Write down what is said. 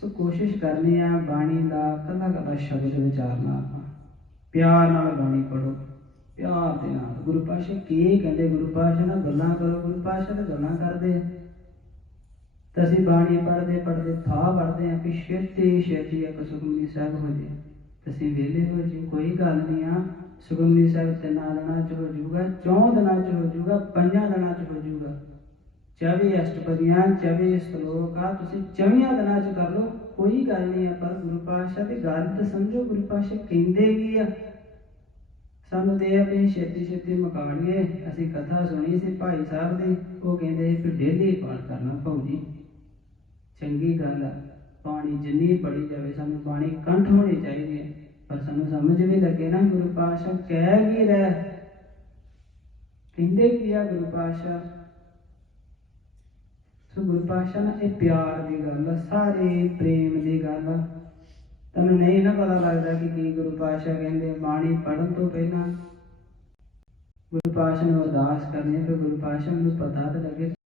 ਸੋ ਕੋਸ਼ਿਸ਼ ਕਰਨੀ ਆ ਬਾਣੀ ਦਾ ਕੱਲਾ ਕੱਲਾ ਸ਼ਬਦ ਵਿਚਾਰਨਾ ਆਪਾਂ। ਪਿਆਰ ਨਾਲ ਬਾਣੀ ਪੜੋ ਪਿਆਰ ਦੇ ਨਾਲ। ਗੁਰੂ ਪਾਸ਼ਾ ਕੀ ਕਹਿੰਦੇ? ਗੁਰੂ ਪਾਸ਼ਾ ਨਾਲ ਗੱਲਾਂ ਕਰੋ। ਗੁਰੂ ਪਾਸ਼ਾ ਤਾਂ ਗੱਲਾਂ ਕਰਦੇ ਆ। ਤਾਂ ਅਸੀਂ ਬਾਣੀ ਪੜ੍ਹਦੇ ਪੜ੍ਹਦੇ ਥਾ ਪੜ੍ਹਦੇ ਆ ਕਿ ਛੇਤੀ ਛੇਤੀ ਇੱਕ ਸੁਖਮਨੀ ਸਾਹਿਬ ਹੋ ਜੇ ਤੁਸੀਂ ਵਿਹਲੇ ਹੋ ਜੀ ਕੋਈ ਗੱਲ ਨਹੀਂ ਆ। ਸੁਖਮਨੀ ਸਾਹਿਬ ਤਿੰਨਾਂ ਦਿਨਾਂ ਚ ਹੋ ਜਾਊਗਾ ਚੌਂ ਦਿਨਾਂ ਚ ਹੋ ਜਾਊਗਾ ਪੰਜਾਂ ਦਿਨਾਂ ਚ ਹੋ ਜਾਊਗਾ 24 ਅਸ਼ਟਪਦੀਆਂ 24 ਸ਼ਲੋਕ ਆ, ਤੁਸੀਂ 24 ਦਿਨਾਂ ਚ ਕਰ ਲਓ, ਕੋਈ ਗੱਲ ਨਹੀਂ ਆ ਗੁਰੂ ਪਾਤਸ਼ਾਹ ਦੀ ਗੱਲ ਤਾਂ ਸਮਝੋ, ਗੁਰੂ ਪਾਤਸ਼ਾਹ ਕਹਿੰਦੇ ਕੀ ਆ? ਸਾਨੂੰ ਤੇ ਇਹ ਛੇਤੀ ਛੇਤੀ ਮੁਕਾ ਅਸੀਂ ਕਥਾ ਸੁਣੀ ਸੀ ਭਾਈ ਸਾਹਿਬ ਦੀ, ਉਹ ਕਹਿੰਦੇ ਸੀ ਕਿ ਡੇਲੀ ਪਾਠ ਕਰਨਾ ਭਾਉ ਜੀ। ਚੰਗੀ ਗੱਲ ਆ, ਪਾਣੀ ਜਿੰਨੀ ਪੜੀ ਜਾਵੇ, ਸਾਨੂੰ ਪਾਣੀ ਕੰਠ ਹੋਣੀ ਚਾਹੀਦੀ ਹੈ ਪਰ ਸਾਨੂੰ ਸਮਝ ਵੀ ਲੱਗੇ ਨਾ ਗੁਰੂ ਪਾਤਸ਼ਾਹ ਕਹਿ ਕੀ ਰਿਹਾ। ਕਹਿੰਦੇ ਕੀ ਆ ਗੁਰੂ ਪਾਤਸ਼ਾਹ? ਸੋ ਪਾਤਸ਼ਾਹ ਨਾ, ਇਹ ਪਿਆਰ ਦੀ ਗੱਲ ਆ, ਸਾਰੇ ਪ੍ਰੇਮ ਦੀ ਗੱਲ ਆ। ਤੁਹਾਨੂੰ ਨਹੀਂ ਨਾ ਪਤਾ ਲੱਗਦਾ ਕਿ ਕੀ ਗੁਰੂ ਪਾਤਸ਼ਾਹ ਕਹਿੰਦੇ ਬਾਣੀ ਪੜਨ ਤੋਂ ਪਹਿਲਾਂ। ਗੁਰੂ ਪਾਤਸ਼ਾਹ ਨੂੰ ਅਰਦਾਸ ਕਰਨੀ ਤੇ ਗੁਰੂ ਪਾਤਸ਼ਾਹ ਨੂੰ ਪਤਾ ਤਾਂ ਲੱਗੇ।